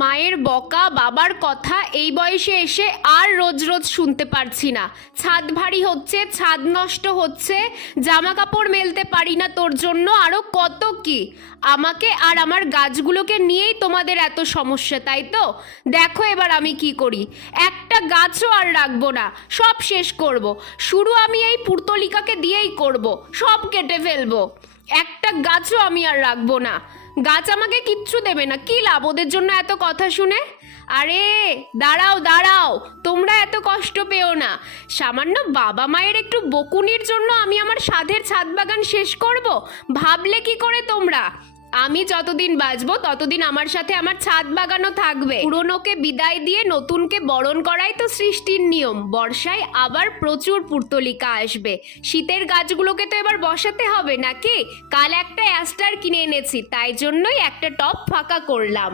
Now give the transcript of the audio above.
মায়ের বকা বাবার কথা এই বয়সে এসে আর রোজ রোজ শুনতে পারছি না। ছাদ ভারী হচ্ছে, ছাদ নষ্ট হচ্ছে, জামা কাপড় মেলতে পারি না তোর জন্য, আরো কত কি। আমাকে আর আমার গাছগুলোকে নিয়েই তোমাদের এত সমস্যা, তাই তো? দেখো এবার আমি কি করি। একটা গাছও আর রাখবো না, সব শেষ করব। শুরু আমি এই পুর্তলিকাকে দিয়েই করব, সব কেটে ফেলবো। একটা গাছও আমি আর রাখবো না। গাছ আমাকে কিচ্ছু দেবে না, কি লাভ ওদের জন্য এত কথা শুনে। আরে দাঁড়াও দাঁড়াও, তোমরা এত কষ্ট পেও না। সামান্য বাবা মায়ের একটু বকুনির জন্য আমি আমার সাধের ছাদ বাগান শেষ করব? ভাবলে কি করে তোমরা? আমি যতদিন বাঁচবো ততদিন আমার সাথে আমার ছাদ বাগানও থাকবে। পুরনোকে বিদায় দিয়ে নতুনকে বরণ করাই তো সৃষ্টির নিয়ম। বর্ষায় আবার প্রচুর পুর্তলিকা আসবে। শীতের গাছগুলোকে তো এবার বসাতে হবে নাকি? কাল একটা অ্যাস্টার কিনে এনেছি, তাই জন্যই একটা টব ফাঁকা করলাম।